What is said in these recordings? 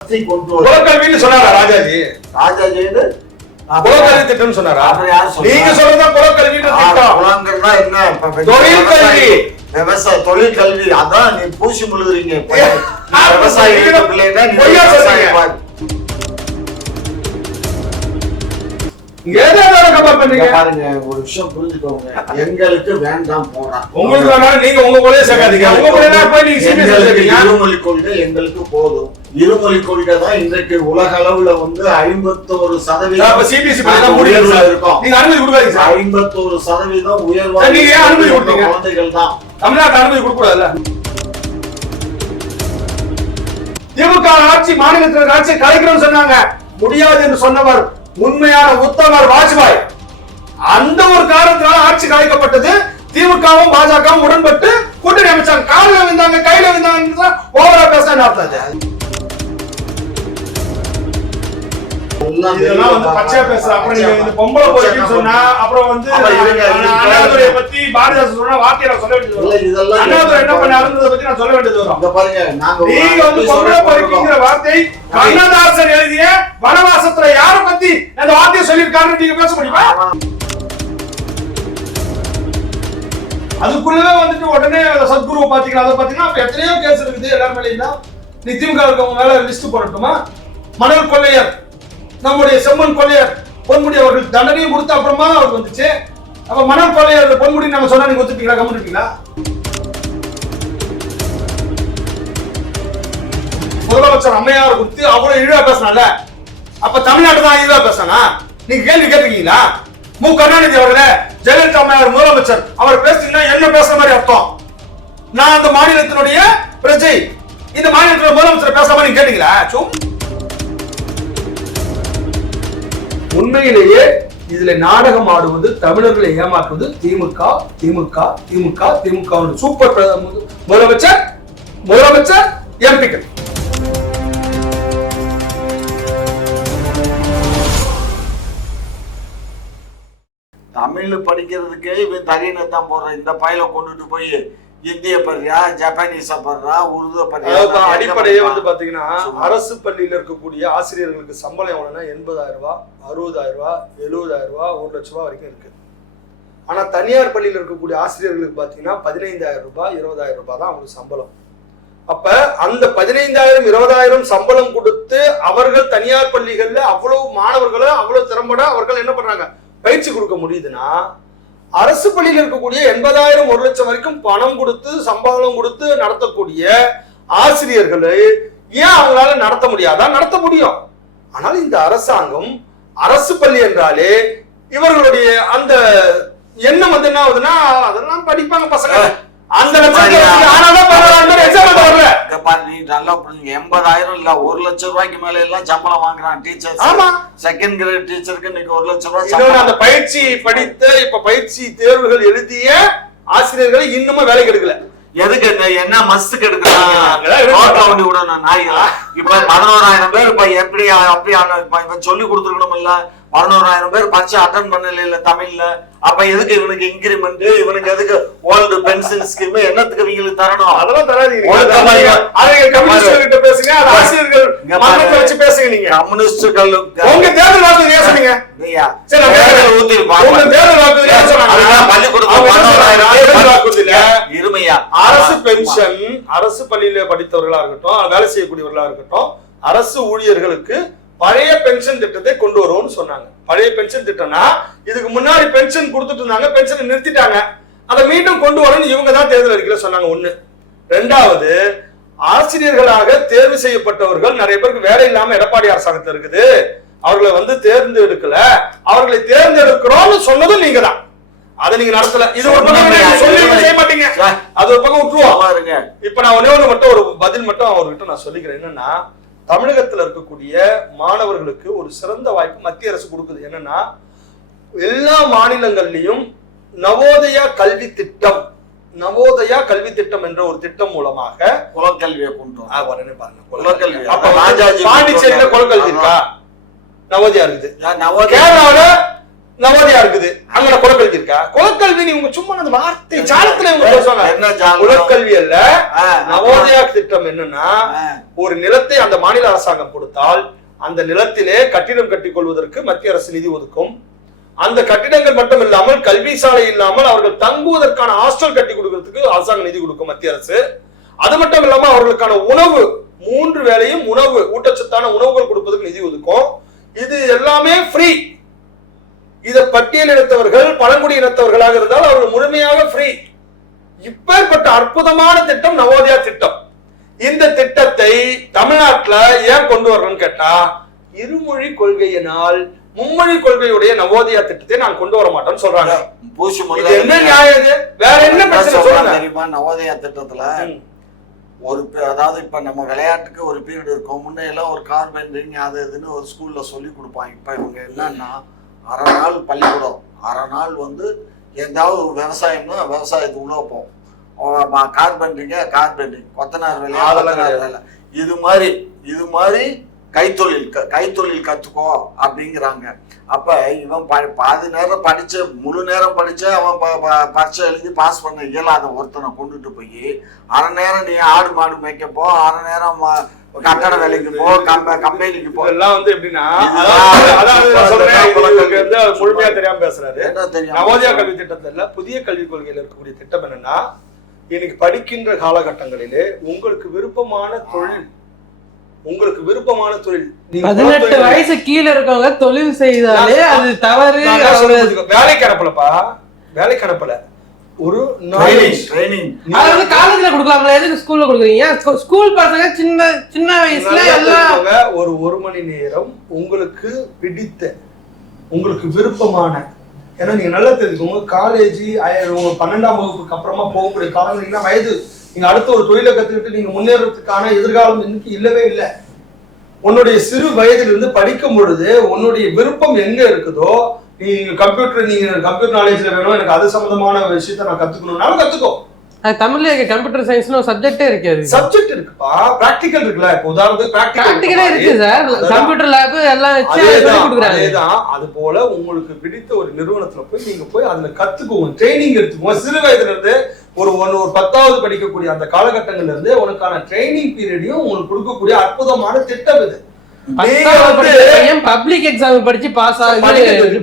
குலக்கல்வின்னு சொன்னாரா ராஜாஜி? குலக்கல்வி திட்டம் சொன்னாரா? நீங்க சொல்றதா குலக்கல்வி திட்டம். தொழில் கல்வி, விவசாய தொழில் கல்வி. அதான் நீ பூசி முழுதுறீங்க. விவசாயிகளுக்கு பிள்ளைன்னா நீ விவசாயம் பாருங்க. ஒரு விஷயம் புரிஞ்சுக்கோங்க, எங்களுக்கு வேண்டாம் போனா உங்களுக்கு வேணாலும் நீங்க உங்க கொள்கையை சேர்க்காதீங்க. உங்க கொள்கையா போய் நீங்க இருமொழி கொள்கை எங்களுக்கு போதும். இருமொழி கொள்கை தான் இன்றைக்கு உலக அளவுல வந்து 51% சிபிஎஸ்இ இருக்கும். நீங்க அனுமதி கொடுக்காதீங்க சார். 51% உயர்வான நீங்க ஏன் அனுமதி கொடுத்தீங்க? குழந்தைகள் தான் தமிழ்நாட்டு அனுமதி கொடுக்க கூடாதுல்ல? திமுக ஆட்சி, மாநிலத்தில் ஆட்சி கலைக்கிறோம் சொன்னாங்க. முடியாது என்று சொன்னவர் உண்மையான உத்தமர் வாஜ்பாய். அந்த ஒரு காரணத்தினால ஆட்சி கலைக்கப்பட்டது. திமுகவும் பாஜகவும் உடன்பட்டு கூட்டணி அமைச்சாங்க. காலில் விழுந்தாங்க, கையில விழுந்தாங்க. ஓவரா பேச நடத்தாது. இதெல்லாம் வந்து பச்சையா பேசுற. அப்புறம் நீங்க இந்த பொம்பளை போயிட்டு சொன்னா அப்புறம் வந்து அண்ணாதுரையை பத்தி பாரதிதாசன் சொன்ன வார்த்தையை சொல்ல வேண்டியது. அண்ணாதுரை என்ன பண்ண அருந்ததை பத்தி நான் சொல்ல வேண்டியது வரும். நீங்க வந்து பொம்பளை போய்க்கிற வார்த்தை கண்ணதாசன் எழுதிய வனவாசத்துல யார பத்தி அந்த வார்த்தையை சொல்லியிருக்காருன்னு நீங்க பேச முடியுமா? அதுக்குள்ளவே வந்துட்டு உடனே சத்குருவை பாத்தீங்களா, அதை பாத்தீங்கன்னா அப்ப எத்தனையோ கேஸ் இருக்குது எல்லாரும் மேலேயும். நீ திமுக இருக்கவங்க மேல லிஸ்ட் போடட்டுமா? மணல் கொள்ளையர், நம்முடைய செம்மன் கொள்ளையர் பொன்முடி அவர்கள் தண்டனையும் கொடுத்த அப்புறமா அவருக்கு வந்துச்சு. அப்ப மணல் கொள்ளையர் பொன்முடி நம்ம சொன்னா நீங்க ஒத்துப்பீங்களா? கம்மிட்டீங்களா? முதலமைச்சர் அம்மையார் கொடுத்து அவ்வளவு இழிவா பேசினால, அப்ப தமிழ்நாடு தான் இழிவா பேசினா? நீங்க கேள்வி கேட்டிருக்கீங்களா? மு கருணாநிதி அவர்களே, ஜெயலலிதா அம்மையார் முதலமைச்சர், அவர் பேசுறீங்கன்னா என்ன பேசுற மாதிரி அர்த்தம்? நான் அந்த மாநிலத்தினுடைய பிரஜை, இந்த மாநிலத்தினுடைய முதலமைச்சர் பேசுற மாதிரி கேட்டீங்களா? உண்மையிலேயே இதுல நாடகம் ஆடுவது, தமிழர்களை ஏமாற்றுவது திமுக திமுக திமுக திமுக. சூப்பர் முதலமைச்சர், முதலமைச்சர், எம்பிக்கள். தமிழ் படிக்கிறதுக்கே இவன் தரியத்தான் போடுறான். இந்த பையில கொண்டுட்டு போய் இந்திய படுறியா, ஜப்பானீஸ படுறா, உருது படுறியா. அடிப்படையே வந்து பாத்தீங்கன்னா அரசு பள்ளியில இருக்கக்கூடிய ஆசிரியர்களுக்கு சம்பளம் எவ்வளவுன்னா 80,000 ரூபாய், 60,000 ரூபாய், 70,000 ரூபாய், 1 லட்சம் ரூபாய் வரைக்கும் இருக்கு. ஆனா தனியார் பள்ளியில இருக்கக்கூடிய ஆசிரியர்களுக்கு பாத்தீங்கன்னா 15,000 ரூபாய், 20,000 ரூபாய் தான் அவங்களுக்கு சம்பளம். அப்ப அந்த 15,000 20,000 சம்பளம் கொடுத்து அவர்கள் தனியார் பள்ளிகள்ல அவ்வளவு மாணவர்களை அவ்வளவு திறம்பட அவர்கள் என்ன பண்றாங்க, பயிற்சி கொடுக்க முடியுதுன்னா, அரசு பள்ளியில் இருக்கக்கூடிய 80,000 1 லட்சம் வரைக்கும் பணம் கொடுத்து சம்பளம் கொடுத்து நடத்தக்கூடிய ஆசிரியர்களை ஏன் அவங்களால நடத்த முடியாதா? நடத்த முடியும். ஆனால் இந்த அரசாங்கம் அரசு பள்ளி என்றாலே இவர்களுடைய அந்த எண்ணம் வந்து என்ன ஆகுதுன்னா, அதெல்லாம் படிப்பாங்க பசங்க, அந்த நீ நல்லா புரிஞ்சுங்க. 80,000 இல்ல 1 லட்சம் ரூபாய்க்கு மேல எல்லாம் சம்பளம் வாங்குறான் டீச்சர். ஆமா, செகண்ட் கிரேட் டீச்சருக்கு இன்னைக்கு 1 லட்சம் ரூபாய். அந்த பயிற்சி படித்த இப்ப பயிற்சி தேர்வுகள் எழுதிய ஆசிரியர்களை இன்னமும் வேலைக்கு எடுக்கல. எதுக்கு என்ன மஸ்துக்கு எடுக்கிறாங்க விடணும் நாய்களா? இப்ப 11,000 பேர் இப்ப எப்படி அப்படி சொல்லி கொடுத்துருக்கணும் இல்ல? 11,000 பேர் பரிட்சை அட்டன் பண்ணல இல்ல தமிழ்ல. அப்ப எதுக்கு இவனுக்கு இன்கிரிமெண்ட், இவனுக்கு எதுக்கு ஓல்டு பென்ஷன் ஸ்கீம், என்னத்துக்கு இவங்களுக்கு தரணும்? அதெல்லாம் தராதீங்க. பேசுங்க, ஆசிரியர்கள் வச்சு பேசுங்க. நீங்க கம்யூனிஸ்டுகள் உங்க தேர்தல் வாக்கு ஏன் சொன்னீங்க? அரசு பென்ஷன், அரசு பள்ளியில படித்தவர்களா இருக்கட்டும், வேலை செய்யக்கூடியவர்களா இருக்கட்டும், அரசு ஊழியர்களுக்கு பழைய பென்ஷன் திட்டத்தை கொண்டு வருவோம்னு சொன்னாங்க. பழைய பென்ஷன் திட்டம்னா இதுக்கு முன்னாடி பென்ஷன் கொடுத்துட்டு இருந்தாங்க, பென்ஷனை நிறுத்திட்டாங்க, அதை மீண்டும் கொண்டு வரணும் இவங்க தான் தேர்தல் அறிக்கையில சொன்னாங்க. ஒண்ணு. ரெண்டாவது, ஆசிரியர்களாக தேர்வு செய்யப்பட்டவர்கள் நிறைய பேருக்கு வேலை இல்லாம எடப்பாடி அரசாங்கத்தில் இருக்குது, அவர்களை வந்து தேர்ந்தெடுக்கல, அவர்களை தேர்ந்தெடுக்கிறோம்னு சொன்னதும் நீங்க தான். அதை நீங்க நடத்தல. இது ஒரு பக்கம் சொல்லி செய்ய மாட்டீங்க, அது ஒரு பக்கம் விட்டுருவோம். இப்ப நான் ஒண்ணு மட்டும் ஒரு பதில் மட்டும் அவர்கிட்ட நான் சொல்லிக்கிறேன். என்னன்னா, தமிழகத்தில் இருக்கக்கூடிய மாணவர்களுக்கு ஒரு சிறந்த வாய்ப்பு மத்திய அரசு கொடுக்குது. என்னன்னா, எல்லா மாநிலங்கள்லயும் நவோதயா கல்வி திட்டம், நவோதயா கல்வி திட்டம் என்ற ஒரு திட்டம் மூலமாக குலக்கல்வியை கொண்டு உடனே பாருங்க, பாண்டிச்சேரியில குலக்கல்வி இருக்கா? நவோதயா இருக்குது. கேரளாவில நவோதயா இருக்குது, அங்க குலக்கல்வி இருக்கா? குலக்கல்வி நீங்க சும்மா அந்த வார்த்தை சாலத்துல குலக்கல்வி அல்ல, நவோதயா திட்டம் என்னன்னா, ஒரு நிலத்தை அந்த மாநில அரசாங்கம் கொடுத்தால் அந்த நிலத்திலே கட்டிடம் கட்டிக் கொள்வதற்கு மத்திய அரசு நிதி ஒதுக்கும். அந்த கட்டிடங்கள் மட்டும் இல்லாமல் கல்வி சாலை இல்லாமல் அவர்கள் தங்குவதற்கான ஹாஸ்டல் கட்டி கொடுக்கறதுக்கு அரசாங்கம் நிதி கொடுக்கும் மத்திய அரசு. அது மட்டும் இல்லாம அவர்களுக்கான உணவு 3 வேளையும் உணவு ஊட்டச்சத்தான உணவுகள் கொடுப்பதற்கு நிதி ஒதுக்கும். இது எல்லாமே ஃப்ரீ. இத பட்டியல் இனத்தவர்கள் பழங்குடி இனத்தவர்களாக இருந்தால் அவர்கள் முழுமையாக ஃப்ரீ. இப்பேற்பட்ட அற்புதமான திட்டம் நவோதயா திட்டம். இந்த திட்டத்தை தமிழ்நாட்டுல ஏன் கொண்டு வரணும்னு கேட்டா, இருமொழி கொள்கையினால் மும்மொழி கொள்கையுடைய நவோதயா திட்டத்தை நான் கொண்டு வர மாட்டேன்னு சொல்றாங்க. என்ன நியாயம்? வேற என்ன பிரச்சனை சொல்லுங்க. தெரியுமா, நவோதயா திட்டத்துல ஒரு அதாவது இப்ப நம்ம விளையாட்டுக்கு ஒரு பீரியட் இருக்கும். முன்னையெல்லாம் ஒரு கார்பெண்டரிங் அது இதுன்னு ஒரு ஸ்கூல்ல சொல்லி கொடுப்பாங்க. இப்ப இவங்க என்னன்னா, அரை நாள் பள்ளிக்கூடம், அரை நாள் வந்து ஏதாவது விவசாயம்னா விவசாயத்துக்கு உள்ள போகும், கார்பெண்டரிங் கொத்தனார் வேலை, இது மாதிரி கைத்தொழில் கத்துக்கோ அப்படிங்கிறாங்க. அப்ப இவன் பாதி நேரம் முழு நேரம் படிச்ச அவன் பரீட்சை எழுதி பாஸ் பண்ண இயலாத ஒருத்தனை கொண்டுட்டு போய் அரை நேரம் நீ ஆடு மாடு மேய்க்க போ, அரை நேரம் கட்டட வேலைக்கு போ, கம்பெனிக்கு போ. எல்லாம் வந்து எப்படின்னா முழுமையா தெரியாம பேசுறாரு. நவோதயா கல்வி திட்டத்துல புதிய கல்விக் கொள்கையில இருக்கக்கூடிய திட்டம் என்னன்னா, இன்னைக்கு படிக்கின்ற காலகட்டங்களிலே உங்களுக்கு விருப்பமான தொழில் 18 வயசு கீழே இருக்கவங்க தொழில் செய்தாலே அது தவறு. வேலை கணப்பல ஒரு காலேஜ்ல கொடுக்கலாம்ல, எதுக்கு ஸ்கூல்ல கொடுக்குறீங்க? ஸ்கூல் பசங்க சின்ன வயசுல எல்லாம் ஒரு மணி நேரம் உங்களுக்கு பிடித்த உங்களுக்கு விருப்பமான, ஏன்னா நீங்க நல்லா தெரிஞ்சுக்கோங்க, காலேஜ் 12ஆம் வகுப்புக்கு அப்புறமா போகக்கூடிய காலங்கள்னா வயது, நீங்க அடுத்த ஒரு தொழிலை கத்துக்கிட்டு நீங்க முன்னேறதுக்கான எதிர்காலம் இன்னைக்கு இல்லவே இல்லை. உன்னுடைய சிறு வயதிலிருந்து படிக்கும் பொழுது உன்னுடைய விருப்பம் எங்க இருக்குதோ, நீங்க கம்ப்யூட்டர் நாலேஜ்ல வேணும், எனக்கு அது சம்பந்தமான விஷயத்த நான் கத்துக்கணும்னாலும் கத்துக்கோ. தமிழ்ல கம்ப்யூட்டர் சயின்ஸ்னு ஒரு சப்ஜெக்டே இருக்காது. சப்ஜெக்ட் இருக்குப்பா, பிராக்டிகல் இருக்குல்ல. இப்போ உதாரணத்துக்கு பிராக்டிகலே இருக்கு சார், கம்ப்யூட்டர் லேப் எல்லாம் வச்சு சொல்லி கொடுக்குறாங்க. அதேதான். அது போல உங்களுக்கு பிடித்த ஒரு நிறுவனத்துல போய் நீங்க போய் அதுல கத்துக்குவோம், ட்ரைனிங் எடுத்துக்குவோம். சிறு வயதுல இருந்து ஒரு 10வது படிக்கக்கூடிய அந்த காலகட்டங்கள்ல இருந்து உனக்கான ட்ரைனிங் பீரியடையும் உங்களுக்கு கொடுக்கக்கூடிய அற்புதமான திட்டம் இது. பப்ளிக் எக்ஸாம் படிச்சு பாஸ் ஆகி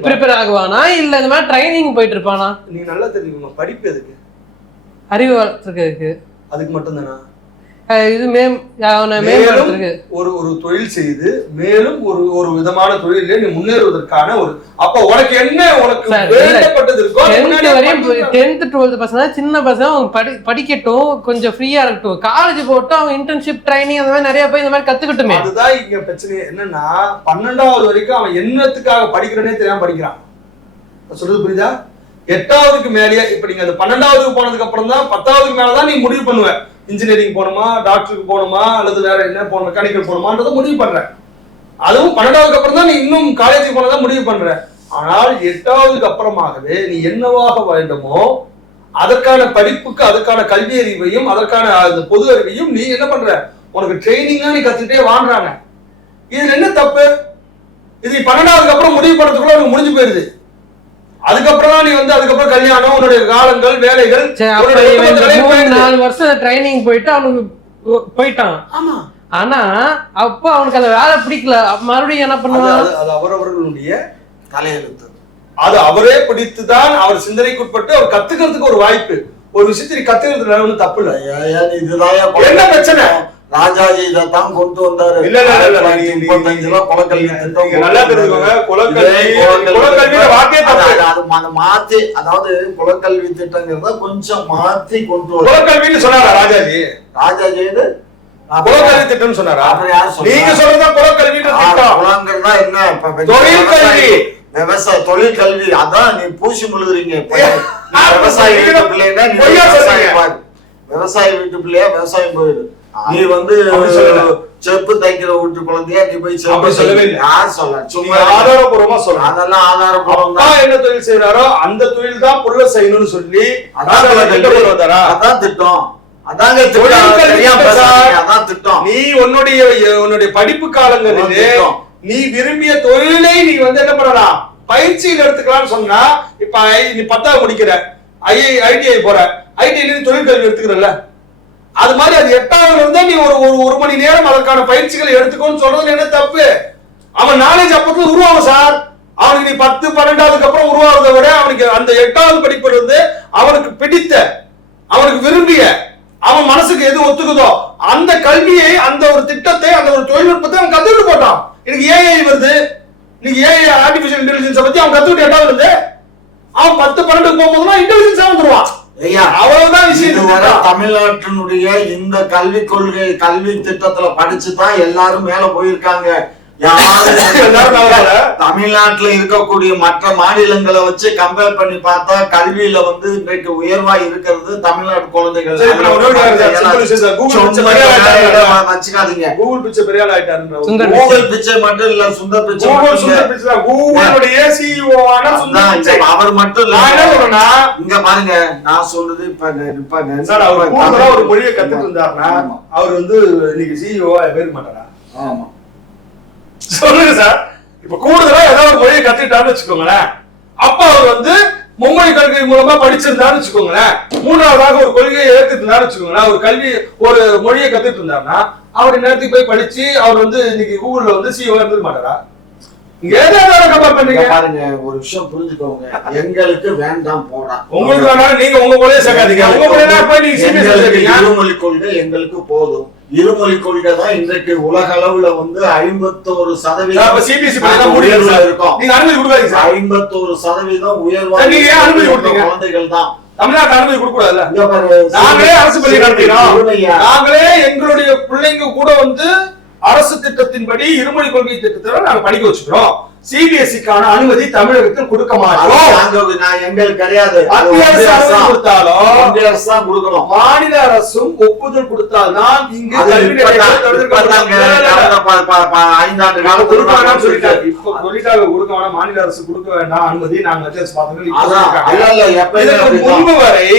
ப்ரிப்பேர் ஆகுவானா இல்ல இந்த மாதிரி ட்ரைனிங் போயிட்டு இருப்பானா? நீங்க நல்லா தெரிஞ்சுக்கோங்க, படிப்பு எதுக்கு? அறிவு வளர்த்துறதுக்கு. அதுக்கு மட்டும் தானா? இது மேம்படுத்துறதுக்கு. ஒரு தொழில் செய்து மேலும் ஒரு விதமான தொழிலே நீ முன்னேறுவதற்கான ஒரு, அப்ப உனக்கு என்ன உனக்கு வேண்டப்பட்டது இருக்கோ. 10th 12th பசங்க சின்ன பசங்க அவங்க படிக்கட்டும், கொஞ்சம் ஃப்ரீயா இருக்கட்டும். காலேஜ் போட்டு அவங்க இன்டர்ன்ஷிப் ட்ரைனிங் அந்த மாதிரி நிறைய போய் இந்த மாதிரி கத்துக்கிட்டுமே. அதுதான் இங்க பிரச்சனை என்னன்னா, 12வது வரைக்கும் அவன் என்னத்துக்காக படிக்கிறனே தெரியாம படிக்கிறான். சொல்றது புரியுதா? 8வதுக்கு மேலேயே, இப்ப நீங்க அந்த 12வதுக்கு போனதுக்கு அப்புறம் தான் 10வதுக்கு மேலதான் நீ முடிவு பண்ணுவ, இன்ஜினியரிங் போகணுமா, டாக்டருக்கு போகணுமா, அல்லது வேற என்ன போகணும், மெக்கானிக்கல் போகணுமான்றத முடிவு பண்ற. அதுவும் 12வதுக்கு அப்புறம் தான் நீ இன்னும் காலேஜுக்கு போனதான் முடிவு பண்ற. ஆனால் 8வதுக்கு அப்புறமாகவே நீ என்னவாக வேண்டுமோ அதற்கான படிப்புக்கு, அதுக்கான கல்வி அறிவையும் அதற்கான அந்த பொது அறிவையும் நீ என்ன பண்ற, உனக்கு ட்ரைனிங்கா நீ கத்துக்கிட்டே வாழ்றாங்க. இதுல என்ன தப்பு? இது 12வதுக்கு அப்புறம் முடிவு பண்றதுக்குள்ள உனக்கு முடிஞ்சு போயிருது. அதுக்கப்புறம் தான் நீ அதுக்கப்புறம் கல்யாணம், உன்னுடைய காலங்கள், வேலைகள். 4 வருஷம் ட்ரைனிங் போயிட்டு அவனுக்கு போயிட்டான். ஆனா அப்ப அவனுக்கு அந்த வேலை பிடிக்கல, மறுபடியும் என்ன பண்ணுவான்? அது அவரவர்களுடைய தலையெழுத்து. அது அவரே பிடித்துதான் அவர் சிந்தனைக்குட்பட்டு அவர் கத்துக்கிறதுக்கு ஒரு வாய்ப்பு. ஒரு விஷயத்தை கத்துக்கிறதுல ஒன்றும் தப்பு இல்லை. இதுதான் என்ன பிரச்சனை? ராஜாஜி இதான் கொண்டு வந்தாரு. இல்ல 35 குலக்கல்வி திட்டம். நல்லா தெரிஞ்சுக்கோங்க, குலக்கல்வி வாக்கே அது மாத்தி, அதாவது குலக்கல்வி திட்டங்கிறத கொஞ்சம் மாத்தி கொண்டு வர. குலக்கல்வின்னு சொன்னாரா ராஜாஜி? ராஜாஜி குலக்கல்வி திட்டம் சொன்னாரா? நீங்க சொல்றதா குலக்கல்வி திட்டம்? குலங்கிறதா என்ன? தொழில் கல்வி, விவசாய தொழில் கல்வி. அதான் நீ பூசி முழுதுறீங்க. விவசாய வீட்டு பிள்ளைன்னா நீ விவசாய வீட்டு பிள்ளையா விவசாயம் போயிடு. நீ செப்பு தைக்கிற வீட்டு குழந்தையா நீ போய் சொல்லவே இல்லை. யார் சொல்ல? சும்மா ஆதாரபூர்வமா சொல்ல. அதெல்லாம் ஆதாரபூர்வம் தான். என்ன தொழில் செய்யறாரோ அந்த தொழில் தான் புள்ள செய்யணும்னு சொல்லி அதான் திட்டம். அதாங்க அதான் திட்டம். நீ உன்னுடைய படிப்பு காலங்களிலே நீ விரும்பிய தொழிலை நீ என்ன பண்ணலாம், பயிற்சியில் எடுத்துக்கலாம்னு சொன்னா. இப்ப நீ 10வது முடிக்கிற, ஐடிஐ போற, ஐடிஐ தொழில் கல்வி எடுத்துக்கிறல்ல, அது மாதிரி அது 8வதுல இருந்தே நீ 1 மணி நேரம் அதற்கான பயிற்சிகளை எடுத்துக்கோன்னு சொல்றதுல என்ன தப்பு? அவன் நாலேஜ் அப்பத்துல உருவாகும் சார். அவனுக்கு நீ 10, 12க்கு அப்புறம் உருவாவதை விட அவனுக்கு அந்த 8வது படிப்புல இருந்து அவனுக்கு பிடித்த, அவனுக்கு விரும்பிய, அவன் மனசுக்கு எது ஒத்துக்குதோ அந்த கல்வியை, அந்த ஒரு திட்டத்தை, அந்த ஒரு தொழில்நுட்பத்தை அவன் கத்துக்கிட்டு போட்டான். இன்னைக்கு ஏஐ வருது, இன்னைக்கு ஏஐ ஆர்டிபிஷியல் இன்டெலிஜென்ஸ் பத்தி அவன் கத்துக்கிட்டு 8வது இருந்து அவன் 10, 12க்கு போகும்போதுலாம் இன்டெலிஜென்ஸா வந்துருவான். அவ்வளவுதான் விஷயம். தமிழ்நாட்டினுடைய இந்த கல்விக் கொள்கை, கல்வி திட்டத்துல படிச்சுதான் எல்லாரும் மேல போயிருக்காங்க. தமிழ்நாட்டுல இருக்கக்கூடிய மற்ற மாநிலங்களை வச்சு கம்பேர் பண்ணி பார்த்தா கல்வியில வந்து இன்றைக்கு உயர்வா இருக்கிறது தமிழ்நாடு குழந்தைகள். வச்சுக்காதீங்க. கூகுள் பிச்சை பெரிய ஆள் ஆயிட்டாரு. கூகுள் பிச்சை மட்டும் இல்ல, சுந்தர் பிச்சை. அவர் மட்டும் இல்ல. இங்க பாருங்க, நான் சொல்றது இப்ப ஒரு மொழியை கத்துட்டு இருந்தாருன்னா அவர் வந்து இன்னைக்கு சிஇஓவா பேர் மாட்டாரா? ஆமா, சொல்லுங்க சார். இப்ப கூடுதலா ஏதாவது ஒரு மொழியை கத்துக்கிட்டாருன்னு வச்சுக்கோங்களேன், அப்ப அவர் வந்து மும்மொழி கொள்கை மூலமா படிச்சிருந்தாருன்னு வச்சுக்கோங்களேன், 3வதாக ஒரு கொள்கையை ஏற்றுஇருந்தாருன்னு வச்சுக்கோங்களேன், ஒரு கல்வி ஒரு மொழியை கத்துட்டு இருந்தாருன்னா அவர் நேரத்துக்கு போய் படிச்சு அவர் வந்து இன்னைக்கு கூகுள்ல வந்து சிஇஓ இருந்துக்க மாட்டாரா? பாருங்க, ஒரு விஷயம் புரிஞ்சுக்கோங்க. எங்களுக்கு வேண்டாம் போடா, உங்களுக்கு வேணாலும் நீங்க உங்க மொழியை சேர்க்காதீங்க. உங்க மொழியா போய் நீங்க இருமொழி கொள்கை எங்களுக்கு போதும். இருமொழி கொள்கை தான் இன்றைக்கு உலக அளவுல வந்து 51% இருக்கும். 51% உயர்வா குழந்தைகள் தான். தமிழ்நாட்டு அனுமதி கொடுக்க கூடாதுல்ல? நாங்களே அரசு பள்ளி நடத்தினோம். நாங்களே எங்களுடைய பிள்ளைங்க கூட வந்து அரசு திட்டத்தின்படி இருமொழி கொள்கை திட்டத்தை நாங்க படிக்க வச்சுக்கிறோம். சிபிஎஸ்இக்கான அனுமதி தமிழகத்தில் கொடுக்க மாட்டோம். எங்களுக்கு கிடையாது. மாநில அரசும் ஒப்புதல் கொடுத்தால்தான் இங்கு 5 ஆண்டு காலம் கொடுக்க வேணாம். மாநில அரசு கொடுக்க வேண்டாம் அனுமதி. நாங்க முன்பு வரை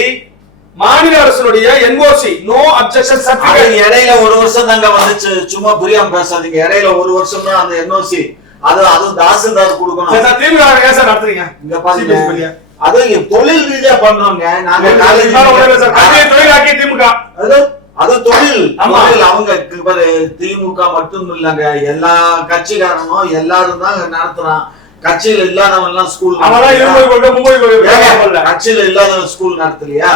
மாநில அரசுடைய என்ஓசி, நோ அப்ஜெக்ஷன் சர்டிபிகேட், இடையில 1 வருஷம் தாங்க வந்துச்சு. சும்மா புரியாம பேசாதீங்க. இடையில 1 வருஷம் தான் அந்த என்ஓசி. அது தாசில்தார் கொடுக்கணும். நடத்துறீங்க இங்க பாருங்க, அது தொழில் ரீதியா பண்றோங்க. நாங்க தொழிலாக்கி திமுக அது தொழில். அவங்க திமுக மட்டும் இல்லங்க, எல்லா கட்சிக்காரனும் எல்லாரும் தான் நடத்துறான். கட்சியில இல்லாதவன் எல்லாம் ஸ்கூல், கட்சியில இல்லாதவன் ஸ்கூல் நடத்தலையா?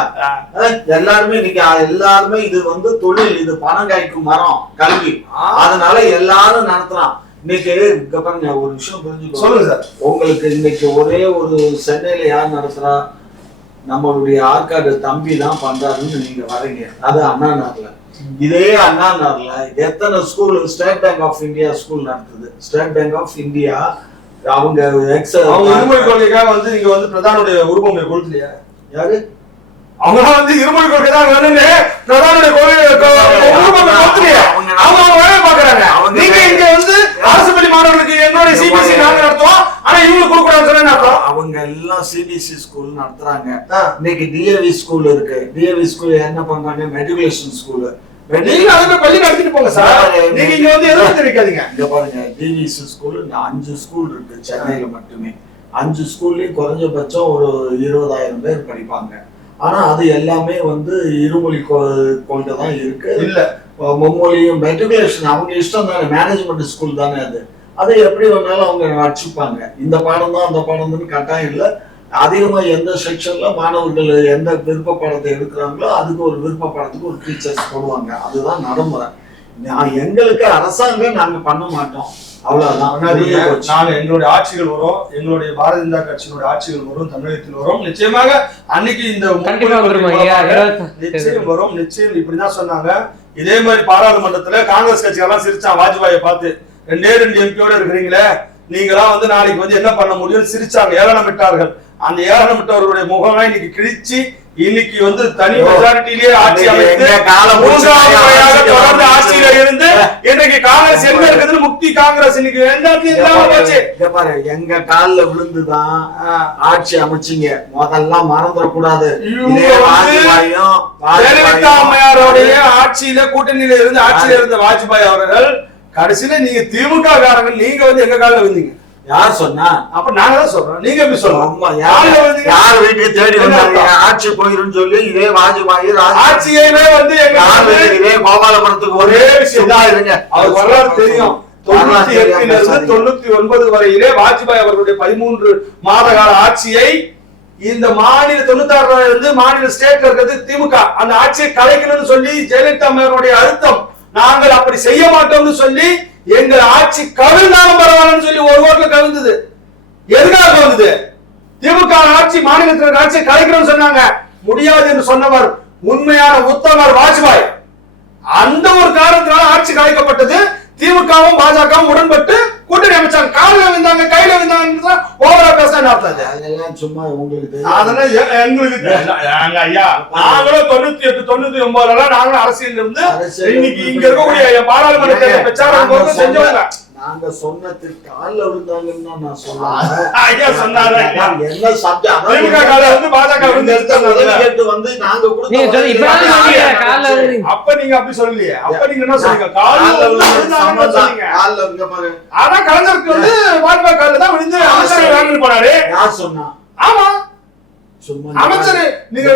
எல்லாருமே இன்னைக்கு எல்லாருமே இது வந்து தொழில், இது பணம் காய்க்கும் மரம் கல்வி. அதனால எல்லாரும் நடத்துறான். இன்னைக்கு பாருங்க, ஒரு விஷயம் புரிஞ்சுக்கோங்க சார். உங்களுக்கு இன்னைக்கு ஒரே ஒரு சென்னையில யார் நடத்துறா? நம்மளுடைய ஆற்காடு தம்பி தான் பண்றாருன்னு நீங்க வரீங்க. அது அண்ணா நகர்ல. இதே அண்ணா நகர்ல எத்தனை school State Bank of India school நடத்துது. ஸ்டேட் பேங்க் ஆஃப் இந்தியா அவங்க இருமொழி கொள்கைக்காக வந்து நீங்க வந்து பிரதானுடைய உருவம் கொடுக்கலையா? யாரு அவங்க வந்து இருமொழி கொள்கை தான் வேணும்னு பிரதானுடைய அவங்க வேலை பாக்குறாங்க. நீங்க இங்க வந்து அரசு பள்ளி மாணவர்களுக்கு என்னுடைய சிபிஎஸ்இ நாங்க நடத்துவோம், ஆனா இவங்களுக்கு கொடுக்க கூடாதுன்னு அவங்க எல்லாம் சிபிஎஸ்இ ஸ்கூல் நடத்துறாங்க. இன்னைக்கு டிஏவி ஸ்கூல் இருக்கு. டிஏவி ஸ்கூல் என்ன பண்றாங்க? Matriculation school. நீங்க அதுக்கு பள்ளி நடத்திட்டு போங்க சார். நீங்க இங்க வந்து எதுவும் தெரிவிக்காதீங்க. இங்க பாருங்க, டிவிசி ஸ்கூல் 5 ஸ்கூல் இருக்கு சென்னையில மட்டுமே. 5 ஸ்கூல்லயும் குறைஞ்சபட்சம் ஒரு 20,000 பேர் படிப்பாங்க. ஆனா அது எல்லாமே வந்து இருமொழி கொள்கை தான் இருக்கு. இல்ல மும்மொழியும் மெட்ரிகுலேஷன் அவங்க இஷ்டம் தானே. மேனேஜ்மெண்ட் ஸ்கூல் தானே அது. அதை எப்படி வேணாலும் அவங்க வச்சுப்பாங்க. இந்த பாடம் தான் அந்த பாடம் தான் கட்டாயம் இல்லை. அதிகமா எந்த செக்ஷன்ல மாணவர்கள் எந்த விருப்ப பாடத்தை எடுக்கிறாங்களோ அதுக்கு ஒரு விருப்ப பாடத்துக்கு ஒரு டீச்சர்ஸ் போடுவாங்க. அதுதான் நடைமுறை. எங்களுக்கு அரசாங்கம் நாங்க பண்ண மாட்டோம், அவ்வளவுதான். நாங்க எங்களுடைய ஆட்சிகள் வரும், எங்களுடைய பாரதிய ஜனதா கட்சியினுடைய ஆட்சிகள் வரும், தமிழகத்தில் வரும். நிச்சயமாக அன்னைக்கு இந்த நிச்சயம் வரும். நிச்சயம் இப்படிதான் சொன்னாங்க. இதே மாதிரி பாராளுமன்றத்துல காங்கிரஸ் கட்சிகள்லாம் சிரிச்சான் வாஜ்பாயை பார்த்து. 2 எம்பியோட இருக்கிறீங்களே, நீங்களாம் வந்து நாளைக்கு வந்து என்ன பண்ண முடியும் சிரிச்சாங்க, ஏளனம் விட்டார்கள். அந்த ஏளனம் விட்டவர்களுடைய முகம்லாம் இன்னைக்கு கிழிச்சு இன்னைக்கு வந்து தனி மெஜாரிட்டிலேயே ஆட்சி அமைத்து தொடர்ந்து ஆட்சியில இருந்து இன்னைக்கு காங்கிரஸ் எங்க இருக்குதுன்னு முக்தி காங்கிரஸ் இன்னைக்கு எங்க காலில் விழுந்துதான் ஆட்சி அமைச்சிங்க. முதல்லாம் மறந்துடக்கூடாது. ஜெயலலிதா அம்மையாருடைய ஆட்சியில கூட்டணியில இருந்து ஆட்சியில இருந்த வாஜ்பாய் அவர்கள் கடைசியில நீங்க திமுக காரங்க நீங்க வந்து எங்க காலில் விழுந்தீங்க. யார் சொன்னா? அப்ப நாங்க தான் சொல்றோம், நீங்க எப்படி சொல்றோம்? யார் வீட்டுக்கு தேடி வந்தாங்க? ஆட்சி போயிரும் சொல்லி இதே வாஜ்பாய் ஆட்சியவே வந்து இதே கோபாலபுரத்துக்கு ஒரே விஷயம் தான் இருங்க. அவர் வரலாறு தெரியும். 98 வரையிலே வாஜ்பாய் அவர்களுடைய 13 மாத கால ஆட்சியை இந்த மாநில 96 இருந்து மாநில ஸ்டேட்ல இருக்கிறது திமுக அந்த ஆட்சியை கலைக்கணும்னு சொல்லி ஜெயலலிதா அம்மையாருடைய அழுத்தம், நாங்கள் அப்படி செய்ய மாட்டோம்னு சொல்லி எங்கள் ஆட்சி கவிழ்ந்தாலும் பரவாயில்லன்னு சொல்லி ஒரு ஓட்டுல கவிழ்ந்தது. எதுக்காக வந்தது? திமுக ஆட்சி மாநிலத்தின் ஆட்சியை கலைக்கணும்னு சொன்னாங்க. முடியாது என்று சொன்னவர் உண்மையான உத்தமர் வாஜ்பாய். அந்த ஒரு காரணத்தினால ஆட்சி கலைக்கப்பட்டது. திமுகவும் பாஜகவும் உடன்பட்டு கூட்டணி அமைச்சாங்க. காலில் விழுந்தாங்க, கையில விழுந்தாங்க, ஓவரா பேச நடத்தாது. அதெல்லாம் சும்மா உங்களுக்கு அதெல்லாம் எங்களுக்கு ஐயா, நாங்களும் 98 99 நாங்களும் அரசியல் இருந்து இன்னைக்கு இங்க இருக்கக்கூடிய பாராளுமன்ற தேர்தல் பிரச்சாரம் செஞ்சவங்க. நாங்க சொன்னதுக்கு காலில் விழுந்தாங்கன்னா நான் சொன்னேன். ஐயா சொன்னாரு என்ன சப்ஜெக்ட் திமுக கால வந்து பாஜக கேட்டு வந்து நாங்க அப்ப நீங்க அப்படி சொல்லலையே. அப்ப நீங்க என்ன சொன்னீங்க? காலில் விழுந்தாங்க. ஆனா கலைஞருக்கு வந்து பாஜக காலில் தான் விழுந்து அமைச்சர் வாங்கிட்டு போனாரு. யார் சொன்னா? ஆமா அமைச்சர் நீங்க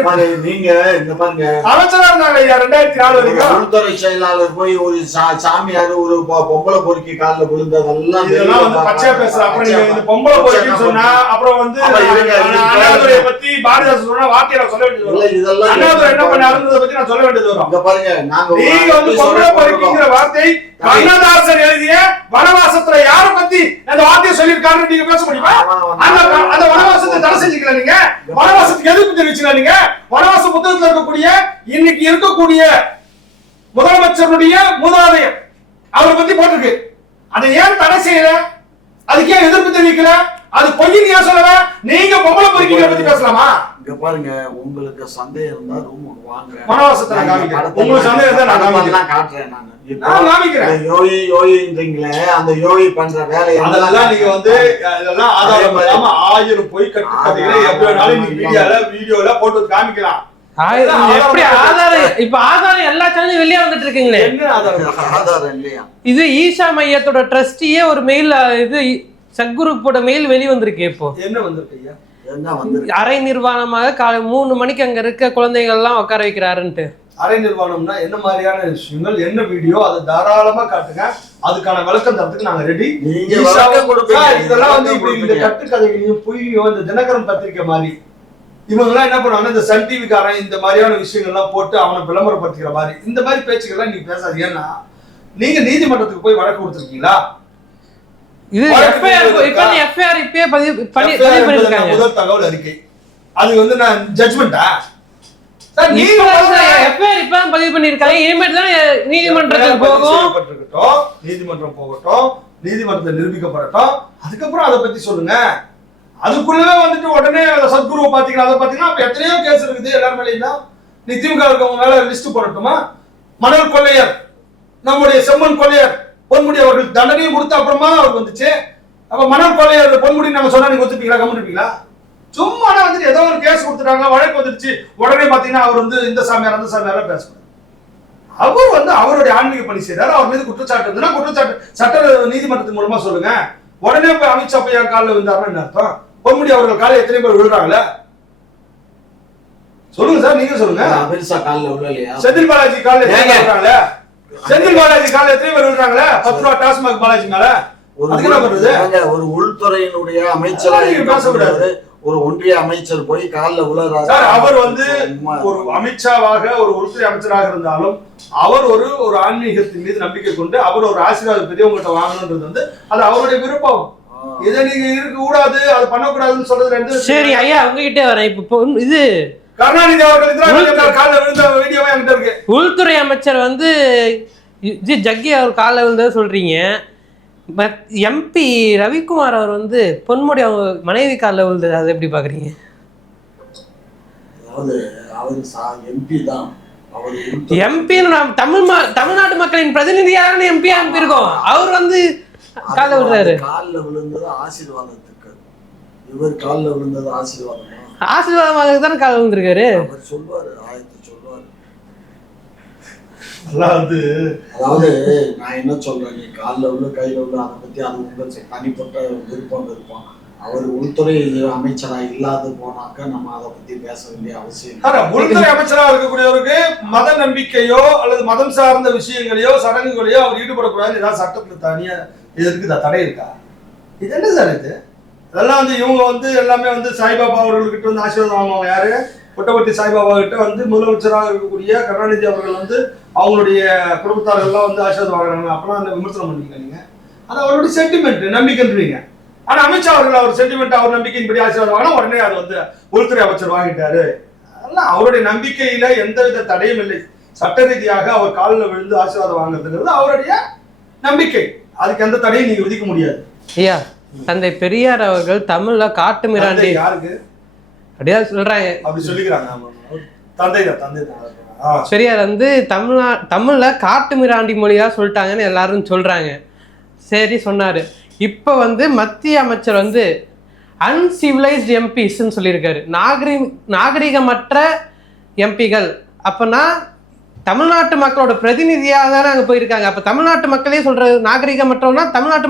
இந்த பாருங்க அமைச்சரா இருந்தாங்க ஐயா 2004 வரைக்கும். உள்துறை செயலாளர் போய் ஒரு சாமியார் ஒரு பொம்பளை பொறுக்கி காலில் விழுந்ததெல்லாம் இதெல்லாம் வந்து பச்சையா பேசுற. அப்புறம் நீங்க இந்த பொம்பளை பொறுக்கின்னு சொன்னா அப்புறம் வந்து அண்ணாதுரையை பத்தி பாரதிதாசன் சொன்னா வார்த்தையை சொல்ல வேண்டியது. இதெல்லாம் அண்ணாதுரை என்ன பண்ணாருன்றத பத்தி நான் சொல்ல வேண்டியது வரும். இங்க பாருங்க, நீங்க வந்து பொம்பளை பொறுக்கிங்கிற வார்த்தை கண்ணதாசன் எழுதிய வனவாசத்துல யார பத்தி அந்த வார்த்தையை சொல்லியிருக்காருன்னு நீங்க பேச முடியுமா? அந்த வனவாசத்தை தடை செஞ்சுக்கல. நீங்க வனவாசத்துக்கு எதிர்ப்பு தெரிவிச்சுக்கல. நீங்க வனவாச புத்தகத்தில் இருக்கக்கூடிய இன்னைக்கு இருக்கக்கூடிய முதலமைச்சருடைய மூதாதையர் அவரை பத்தி போட்டிருக்கு. அதை ஏன் தடை செய்யல? அதுக்கு ஏன் எதிர்ப்பு தெரிவிக்கல? அது பொய்ன்னு ஏன் சொல்லல? நீங்க பொம்பளை பொறுக்கிங்களை பத்தி பேசலாமா? இங்க பாருங்க, உங்களுக்கு சந்தேகம் இருந்தா ரூமுக்கு வாங்க. வனவாசத்துல காமிக்கிறேன். உங்களுக்கு சந்தேகம் இருந்தா நான் காட்டுறேன். நான் காமிக்கிறேன். யோகின்றீங்களே, அந்த யோகி பண்ற வேலையை அதெல்லாம் நீங்க வந்து இதெல்லாம் ஆதாரம் இல்லாம 1000 பொய் கட்டுக்கதைகளை எப்படி வேணாலும் நீங்க வீடியோல போட்டு காமிக்கலாம். எப்படி ஆதாரம்? இப்ப ஆதாரம் எல்லா சேனலும் வெளியே வந்துட்டு இருக்குங்களே. என்ன ஆதாரம் இல்லையா? இது ஈஷா மையத்தோட ட்ரஸ்டியே ஒரு மெயில், இது சத்குருப்போட மெயில் வெளியே வந்திருக்கு. இப்போ என்ன வந்திருக்கு ஐயா? அரை நிர்வாணமாக காலை 3 மணிக்கு அங்க இருக்க குழந்தைகள் எல்லாம் உட்கார வைக்கிறாருன்ட்டு. அரை நிர்வாணம்னா என்ன மாதிரியான விஷயங்கள், என்ன வீடியோ, அதை தாராளமா காட்டுங்க. அதுக்கான விளக்கம் தரத்துக்கு நாங்க ரெடி. இதெல்லாம் வந்து இப்படி இந்த கட்டுக்கதைகளையும் பொய்யும் இந்த தினகரன் பத்திரிக்கை மாதிரி இவங்க எல்லாம் என்ன பண்ணுவாங்க, இந்த சன் டிவி காரன் இந்த மாதிரியான விஷயங்கள்லாம் போட்டு அவனை விளம்பரப்படுத்திக்கிற மாதிரி இந்த மாதிரி பேச்சுக்கள்லாம் நீங்க பேசாது. ஏன்னா நீங்க நீதிமன்றத்துக்கு போய் வழக்கு கொடுத்துருக்கீங்களா? இது எஃப்ஐஆர் இப்பயே பதிவு பண்ணிருக்காங்க. முதல் தகவல் அறிக்கை அது வந்து நான் ஜட்ஜ்மெண்டா பதிவு பண்ணிருக்காங்க. இனிமேல் தான் நீதிமன்றத்துக்கு போகும். நீதிமன்றம் போகட்டும், நீதிமன்றத்தை நிரூபிக்கப்படட்டும், அதுக்கப்புறம் அதை பத்தி சொல்லுங்க. அதுக்குள்ளவே வந்துட்டு உடனே சத்குருவை பாத்தீங்கன்னா அதை பாத்தீங்கன்னா அப்ப எத்தனையோ கேஸ் இருக்குது எல்லாரும் மேலேயும் தான். நீ திமுக இருக்கவங்க மேல லிஸ்ட் போடட்டுமா? மணல் கொள்ளையர் நம்முடைய செம்மன் கொள்ளையர் பொன்முடி அவர்கள் தண்டனையும் கொடுத்து அப்புறமா தான் அவருக்கு வந்துச்சு. அப்ப மணல் கொள்ளையர் பொன்முடி நாங்க சொன்னா நீங்க ஒத்துப்பீங்களா? கம்மிருப்பீங்களா? சும்மா வந்துட்டு ஏதோ ஒரு கேஸ் கொடுத்துட்டாங்க, வழக்கு வந்துருச்சு, உடனே பாத்தீங்கன்னா அவர் வந்து இந்த சாமியார் அந்த சாமியார் பேசணும். அவர் வந்து அவருடைய ஆன்மீக பணி செய்யறாரு. அவர் மீது குற்றச்சாட்டு இருந்ததுன்னா குற்றச்சாட்டு சட்ட நீதிமன்றத்தின் மூலமா சொல்லுங்க. உடனே போய் அமித்ஷா போய் என் காலில் விழுந்தாருன்னு என்ன அர்த்தம்? பொன்முடி அவர்கள் காலையில் எத்தனை பேர் விழுறாங்களே சொல்லுங்க சார், நீங்க சொல்லுங்க. அமித்ஷா காலில் விழலையா? செந்தில் பாலாஜி காலில் விழுறாங்களே, செந்தில் பாலாஜி காலில் எத்தனை பேர் விழுறாங்களே? 10 ரூபா டாஸ்மாக் பாலாஜி மேல ஒரு உள்துறையினுடைய அமைச்சராக ஒரு ஒன்றிய அமைச்சர் போய் காலில் விழுறாரு. அவர் வந்து ஒரு அமித்ஷாவாக ஒரு உள்துறை அமைச்சராக இருந்தாலும் அவர் ஒரு ஆன்மீகத்தின் மீது நம்பிக்கை கொண்டு அவர் ஒரு ஆசீர்வாத பெரியவங்கிட்ட வாங்கணும்ன்றது வந்து அது அவருடைய விருப்பம். இதை நீங்க இருக்க கூடாது, அது பண்ணக்கூடாதுன்னு சொல்றது. சரி ஐயா, உங்ககிட்ட வரேன். இப்போ இது கருணாநிதி அவர்கள் காலில் விழுந்த வீடியோவே என்கிட்ட இருக்கு. உள்துறை அமைச்சர் வந்து ஜக்கி அவர் காலில் விழுந்ததை சொல்றீங்க. எம்பி ரவிக்குமார் அவர் வந்து பொன்முடி அவங்க மனைவி காலில் விழுந்தது, அதை எப்படி பாக்குறீங்க? எம்பின்னு நாம் தமிழ்நாட்டு மக்களின் பிரதிநிதியாக எம்பியா அனுப்பியிருக்கோம். அவர் வந்து காலில் விழுறாரு. காலில் விழுந்தது ஆசீர்வாதத்துக்கு, இவர் காலில் விழுந்தது ஆசீர்வாதம். ஆசீர்வாதமாக தானே காலில் விழுந்திருக்காரு. அவர் சொல்வாரு, ஆயத்தை சொல்வாரு. அதாவது நான் என்ன சொல்றேன், நீ காலில் உள்ள கையில உள்ள அதை பத்தி அது உங்க தனிப்பட்ட விருப்பம் இருப்பான். அவர் உள்துறை அமைச்சரா இல்லாத போனாக்க நம்ம அதை பத்தி பேச வேண்டிய அவசியம். உள்துறை அமைச்சராக இருக்கக்கூடியவருக்கு மத நம்பிக்கையோ அல்லது மதம் சார்ந்த விஷயங்களையோ சடங்குகளையோ அவர் ஈடுபடக்கூடாது ஏதாவது சட்டத்துல தனியா இதற்கு தடை இருக்கா? இது என்ன சார் இது? அதெல்லாம் வந்து இவங்க வந்து எல்லாமே வந்து சாய்பாபா அவர்கள்கிட்ட வந்து ஆசீர்வாதம் வாங்குவாங்க. யாரு? புட்டபர்த்தி சாய்பாபா கிட்ட வந்து முதலமைச்சராக இருக்கக்கூடிய கருணாநிதி அவர்கள் வந்து அவங்களுடைய குடும்பத்தார்கள்லாம் வந்து ஆசீர்வாதம் வாங்குறாங்க. அப்பெல்லாம் அந்த விமர்சனம் பண்ணிக்க நீங்க. அது அவருடைய சென்டிமெண்ட், நம்பிக்கைன்றீங்க. ஆனா அமித்ஷா அவர்கள் அவர் சென்டிமெண்ட், அவர் நம்பிக்கையின்படி ஆசீர்வாதம் வாங்கினா உடனே அது வந்து உள்துறை அமைச்சர் வாங்கிட்டாரு. அதெல்லாம் அவருடைய நம்பிக்கையில எந்தவித தடையும் இல்லை. சட்ட ரீதியாக அவர் காலில் விழுந்து ஆசீர்வாதம் வாங்குறதுங்கிறது அவருடைய நம்பிக்கை. அதுக்கு எந்த தடையும் நீங்க விதிக்க முடியாது. ஐயா, தந்தை பெரியார் அவர்கள் தமிழ்ல காட்டு மிராண்டி யாருக்கு அப்படியா சொல்றாங்க? அப்படி சொல்லிக்கிறாங்க. தந்தை தான். பெரியார் வந்து தமிழ்ல காட்டு மிராண்டி மொழியா சொல்லிட்டாங்கன்னு எல்லாரும் சொல்றாங்க. சரி சொன்னாரு. இப்போ வந்து மத்திய அமைச்சர் வந்து அன்சிவிலைஸ்ட் எம்பிஸ்ன்னு சொல்லியிருக்காரு. நாகரிகமற்ற எம்பிகள். அப்போனா தமிழ்நாட்டு மக்களோட பிரதிநிதியாக தானே அங்கே போயிருக்காங்க. அப்போ தமிழ்நாட்டு மக்களே சொல்றது நாகரிகமற்றவனா தமிழ்நாட்டு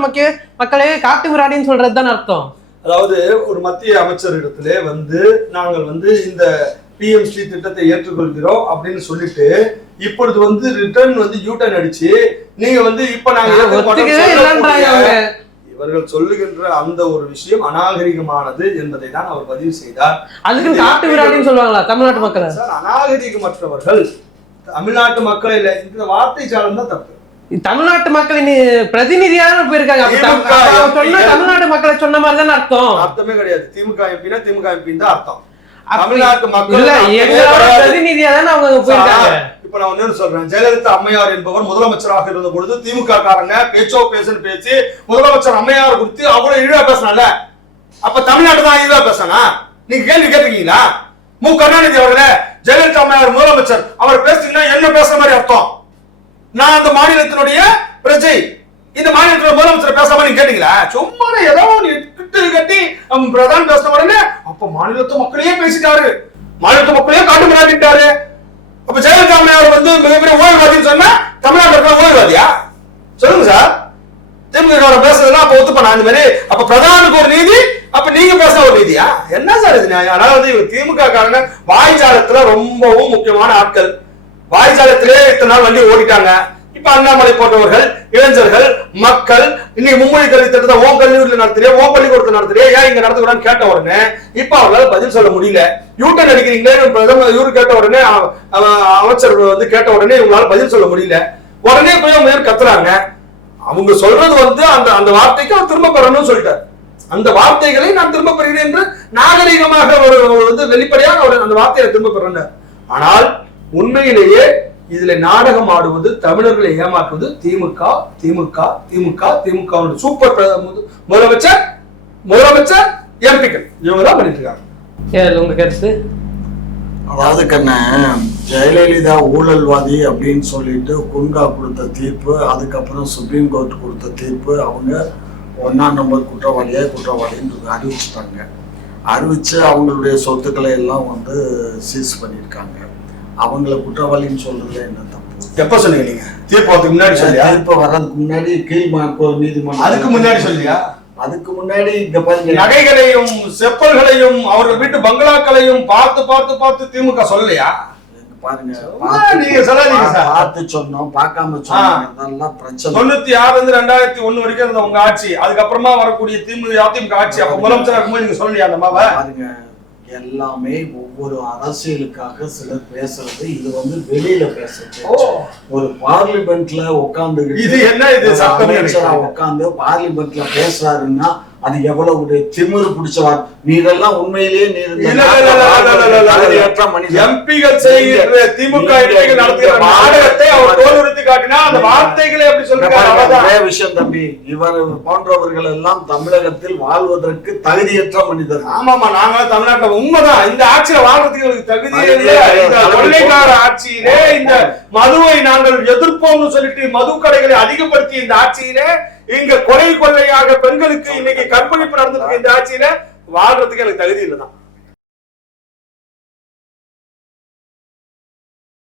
மக்களே காட்டு மிராண்டின்னு சொல்றது தானே அர்த்தம். அதாவது ஒரு மத்திய அமைச்சரிடத்திலே வந்து நாங்கள் வந்து இந்த பிஎம்ஸ்ரீ திட்டத்தை ஏற்றுக்கொள்கிறோம் அப்படின்னு சொல்லிட்டு இப்பொழுது வந்து ரிட்டர்ன் வந்து யூட்டர்ன் அடிச்சு நீங்க வந்து இப்ப நாங்க இவர்கள் சொல்லுகின்ற அந்த ஒரு விஷயம் அநாகரிகமானது என்பதை தான் அவர் பதிவு செய்தார். அதுக்கு காட்டு மிராண்டின்னு சொல்லுவாங்களா தமிழ்நாட்டு மக்கள்? அநாகரிகமற்றவர்கள் தமிழ்நாட்டு மக்கள் இல்ல, இந்த வார்த்தை சாலம் தான் தப்பு. தமிழ்நாட்டு மக்களின் பிரதிநிதியாக போயிருக்காங்க. தமிழ்நாட்டு மக்களை சொன்ன மாதிரி தானே அர்த்தம்? அர்த்தமே கிடையாது. திமுக எம்பினா திமுக எம்பின்னு தான் அர்த்தம். தமிழ்நாட்டு மக்கள் பிரதிநிதியா தானே அவங்க போயிருக்காங்க. இப்ப நான் ஒன்னு சொல்றேன். ஜெயலலிதா அம்மையார் என்பவர் முதலமைச்சராக இருந்த பொழுது திமுக காரங்க பேச்சோ பேசுன்னு பேசி முதலமைச்சர் அம்மையார் குறித்து அவ்வளவு இழிவா பேசினால, அப்ப தமிழ்நாட்டு தான் இழிவா பேசினா? நீங்க கேள்வி கேட்டிருக்கீங்களா? மு கருணாநிதி அவர்களே, ஜெயலலிதா அம்மையார் முதலமைச்சர், அவர் பேசுறீங்கன்னா என்ன பேசுற மாதிரி அர்த்தம்? நான் அந்த மாநிலத்தினுடைய பிரஜை, இந்த மாநிலத்தோட முதலமைச்சர் பேசாம நீங்க கேட்டீங்களா? சும்மா ஏதோ கட்டி பிரதான் பேசின உடனே அப்ப மாநிலத்து மக்களையே பேசிட்டாரு, மாநிலத்து மக்களையே காட்டு மிராண்டிட்டாரு. அப்ப ஜெயலலிதா அம்மையார் வந்து மிகப்பெரிய ஊழல்வாதின்னு சொன்னா தமிழ்நாட்டுல ஊழல்வாதியா? சொல்லுங்க சார். திமுக பேசுறதுன்னா அப்ப ஒத்துப்பா இந்த மாதிரி. அப்ப பிரதானுக்கு ஒரு நீதி, அப்ப நீங்க பேச ஒரு நீதியா? என்ன சார் இது நியாயம்? அதனால வந்து திமுக காரங்க வாய்ஜாலத்துல ரொம்பவும் முக்கியமான ஆட்கள். வாய்ஜாலத்திலே இத்தனை நாள் வண்டி ஓடிட்டாங்க. இப்ப அண்ணாமலை போன்றவர்கள், இளைஞர்கள், மக்கள் இன்னைக்கு மும்மொழி கல்வி திட்டத்தை ஓம் கல்லூரியில் நடத்துறியா, ஓம் பள்ளிக்கூடத்தை நடத்துறியா, ஏன் இங்க நடத்தக்கூடாதுன்னு கேட்ட உடனே இப்ப அவங்களால பதில் சொல்ல முடியல. யூட்டன் அடிக்கிறீங்களே பிரதமர் இவரு கேட்ட உடனே, அமைச்சர் வந்து கேட்ட உடனே இவங்களால பதில் சொல்ல முடியல. உடனே போய் அவங்க கத்துறாங்க. அவங்க சொல்றது வந்து அந்த அந்த வார்த்தைக்கு அவர் திரும்ப பெறணும்னு சொல்லிட்டார். அந்த வார்த்தைகளை நான் திரும்ப பெறுகிறேன் என்று நாகரிகமாக வந்து வெளிப்படையாக அவர் அந்த வார்த்தையை திரும்ப பெறணும். ஆனால் உண்மையிலேயே இதுல நாடகம் ஆடுவது, தமிழர்களை ஏமாற்றுவது திமுக திமுக திமுக திமுக சூப்பர் முதலமைச்சர் எம்பிக்கள் இவங்க தான் பண்ணிட்டு இருக்காங்க. உங்க கருத்து? அதாவது கண்ண, ஜெயலலிதா ஊழல்வாதி அப்படின்னு சொல்லிட்டு குன்கா கொடுத்த தீர்ப்பு, அதுக்கப்புறம் சுப்ரீம் கோர்ட் கொடுத்த தீர்ப்பு, அவங்க 1ஆம் நம்பர் குற்றவாளின்னு அறிவிச்சுட்டாங்க. அறிவிச்சு அவங்களுடைய சொத்துக்களை எல்லாம் வந்து சீஸ் பண்ணியிருக்காங்க. அவங்கள குற்றவாளின்னு சொல்றதுல என்ன தப்பு? எப்ப சொன்னீங்க நீங்க? தீர்ப்பு முன்னாடி சொல்லியா? தீர்ப்பு வர்றதுக்கு முன்னாடி நீதிமன்றம் அதுக்கு முன்னாடி சொல்லியா? அதுக்கு முன்னாடி இங்க பாருங்க, நகைகளையும் செப்பல்களையும் அவர்கள் வீட்டு பங்களாக்களையும் பார்த்து பார்த்து பார்த்து திமுக சொல்லலையா? பாருங்க, நீங்க சொல்லாதீங்க சார். பார்த்து சொன்னோம், பார்க்காம சொன்னோம். பிரச்சனை 96 இருந்து 2001 வரைக்கும் இருந்த உங்க ஆட்சி, அதுக்கப்புறமா வரக்கூடிய அதிமுக ஆட்சி, அப்ப முதலமைச்சரா இருக்கும்போது நீங்க சொல்லலையா அந்த மாவை? பாருங்க, எல்லாமே ஒவ்வொரு அரசியலுக்காக சிலர் பேசுறது, இது வந்து வெளியில பேசுறது. ஒரு பார்லிமெண்ட்ல உட்கார்ந்து இது என்ன இது அமைச்சரா உட்கார்ந்து பார்லிமெண்ட்ல பேசுறாருன்னா அது எவ்வளவு திமிரு பிடிச்சவார். நீ இதெல்லாம் உண்மையிலேயே எம்பிகள் செய்கிற திமுக நடத்துகிற நாடகத்தை அவர் தோலுறுத்தி காட்டினா அந்த வார்த்தைகளை எப்படி சொல்றாங்க? ஒரே விஷயம் தம்பி, இவர் போன்றவர்கள் எல்லாம் தமிழகத்தில் வாழ்வதற்கு தகுதியற்ற மனிதர். ஆமாமா, நாங்க தமிழ்நாட்டில் உண்மைதான். இந்த ஆட்சியில வாழ்றதுக்கு தகுதியே இல்லை. இந்த கொள்ளைக்கார ஆட்சியிலே இந்த மதுவை நாங்கள் எதிர்ப்போம்னு சொல்லிட்டு மது கடைகளை அதிகப்படுத்தி இந்த ஆட்சியிலே இங்க கொலையாக பெண்களுக்கு இன்னைக்கு கற்பழிப்பு நடந்திருக்கு. இந்த ஆட்சியில வாழ்றதுக்கு எனக்கு தகுதி இல்லைதான்.